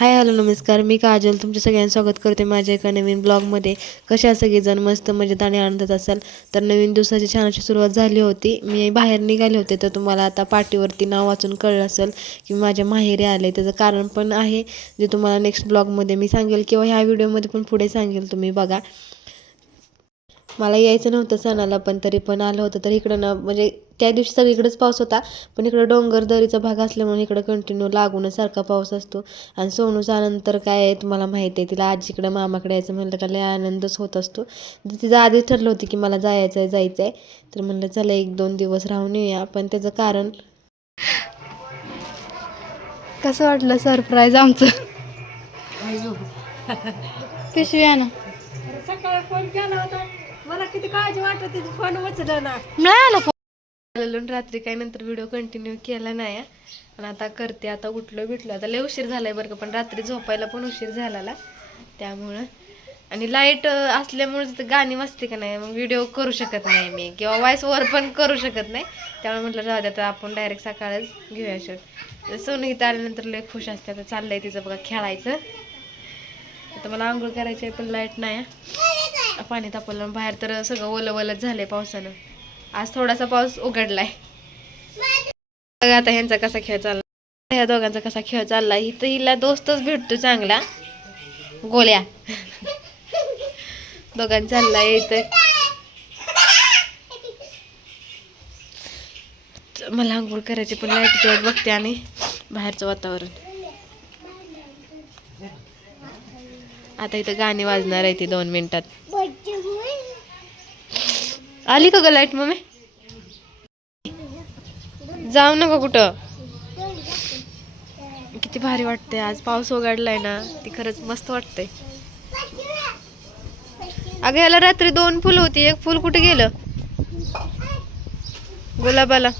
Hi hello नमस्कार. मी काजल. तुमच्या सगळ्यांचं स्वागत करते माझ्या एका नवीन ब्लॉगमध्ये. कशा सगळेजण? मस्त मजेत आणि आनंदात असाल? तर नवीन दिवसाची छान अशी सुरुवात झाली होती. मी बाहेर निघाले होते तर तुम्हाला आता पाठीवरती नाव वाचून कळलं असेल की माझ्या माहेरी आले. त्याचं कारण पण आहे जे तुम्हाला नेक्स्ट ब्लॉगमध्ये मी सांगेल किंवा ह्या व्हिडिओमध्ये पण पुढे सांगेल तुम्ही बघा. मला यायचं नव्हतं सणाला पण तरी पण आलं होतं. तर इकडं ना म्हणजे त्या दिवशी सगळीकडेच पाऊस होता पण इकडं डोंगर दरीचा भाग असल्यामुळे इकडं कंटिन्यू लागूनच सारखा पाऊस असतो. आणि सोनूचा आनंद तर काय आहे तुम्हाला माहिती आहे तिला आजीकडं मामाकडे यायचं म्हणलं का लय आनंदच होत असतो. तर तिचं आधीच ठरलं होती की मला जायचं आहे जायचं आहे तर म्हणलं चला एक दोन दिवस राहून येऊया पण त्याचं कारण? कसं वाटलं सरप्राईज आमचं? पिशवी आणा. सकाळी फोन केला होता. किती काळजी वाटत होती फोन उचलला ना मिळाला फोन. रात्री काही नंतर व्हिडिओ कंटिन्यू केला नाही आणि आता करते आता उठलो बिटलो आता लय उशीर झालाय बरं का पण रात्री झोपायला पण उशीर झालेला. त्यामुळं. आणि लाइट असल्यामुळे तिथं गाणी वाजते का नाही मग व्हिडिओ करू शकत नाही मी. किंवा व्हॉइस ओव्हर पण करू शकत नाही. त्यामुळे म्हटलं राहू द्या तर आपण डायरेक्ट सकाळच घेऊया शूट सोनं इथं आल्यानंतर लय खुश असते. आता चाललंय तिचं बघा खेळायचं. आता मला आंघोळ करायची आहे पण लाइट नाही. आहे. पाणी तापवलं बाहेर तर सगळं ओलं ओलंच झालंय पावसानं. आज थोडासा पाऊस उघडलाय. बघा आता ह्यांचा कसा खेळ चालला. ह्या दोघांचा कसा खेळ चालला. इथं हिला दोस्तच भेटतो चांगला. गोल्या. दोघांचा चाललाय इथं. मला आंघोळ करायची पण लाइट वाट बघते आणि बाहेरचं वातावरण. आता इथं गाणी वाजणार आहे ती दोन मिनिटात. आली का ग लाइट मम्मी? जाऊ नका कुठं. किती भारी वाटते आज. पाऊस उघडलाय ना ती खरंच मस्त वाटते अगं याला रात्री दोन फुलं होती. एक फुल कुठे गेलं? गुलाबाला.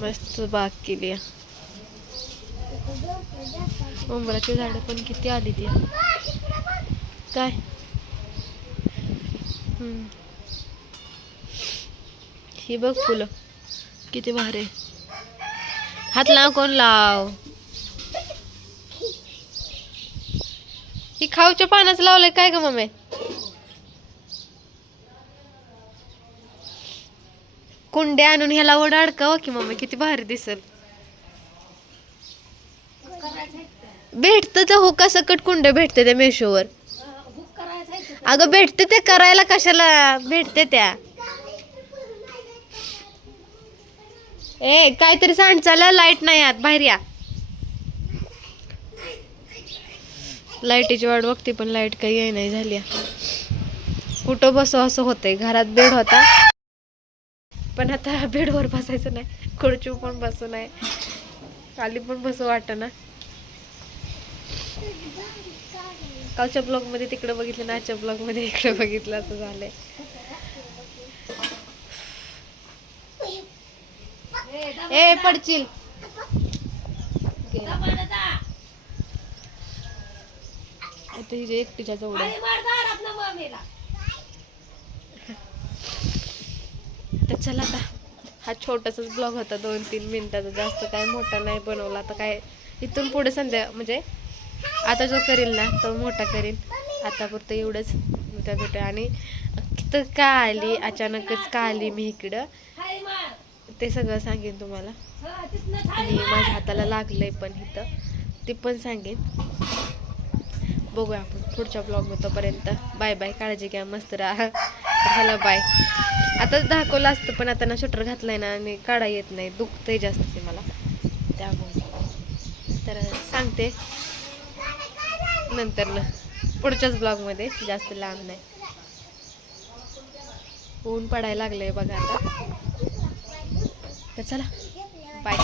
मस्त बाग केली आहे. झाडं पण किती आली ती. काय? ही बघ फुलं. किती भारी हात लाव कोण लाव? ही खाऊच्या पानाच लावलंय काय ग मम्मी? कुंड्या आणून ह्याला ओढ अडकावं की मम्मी? किती भारी दिसल. भेटतं तर हो का सकट कुंड्या भेटते त्या मेशोवर? अगं भेटते ते करायला कशाला? भेटते त्या. ए काहीतरी सांड चालला लाइट नाही आत बाहेर या. लाईटीची वाट बघते पण लाइट काही ये नाही झाली. कुठं बसव असं होतंय. घरात बेड होता. पण आता बेडवर बसायचं नाही. खुर्ची पण बसू नाही. खाली पण बसू वाटत ना कालच्या ब्लॉगमध्ये तिकडे बघितलं नाच्या आजच्या ब्लॉगमध्ये इकडे बघितलं असं झालंय. ए पडचिल आता हिच्या एकटीच्या जवळ तर चला आता. हा छोटासाच ब्लॉग होता दोन तीन मिनिटाचा. जास्त काय मोठा नाही बनवला. आता काय इथून पुढे संध्या म्हणजे आता जो करेल ना तो मोठा करेल. आतापुरतं एवढंच. उद्या भेट आणि तिथं का आली? अचानकच का आली मी इकडं? ते सगळं सांगेन तुम्हाला. आणि माझ्या हाताला लागलंय पण इथं. ते पण सांगेन. बघूया आपण पुढच्या ब्लॉग तोपर्यंत. बाय बाय काळजी घ्या मस्त राहा झालं बाय. आताच दाखवलं असतं पण आता ना शटर आहे ना आणि काढा येत नाही. दुखतंय जास्त ते मला. त्यामुळे. तर सांगते. नंतर ना पुढच्याच ब्लॉगमध्ये. जास्त लांब नाही. ऊन पडायला लागलंय बघा आता. तर चला बाय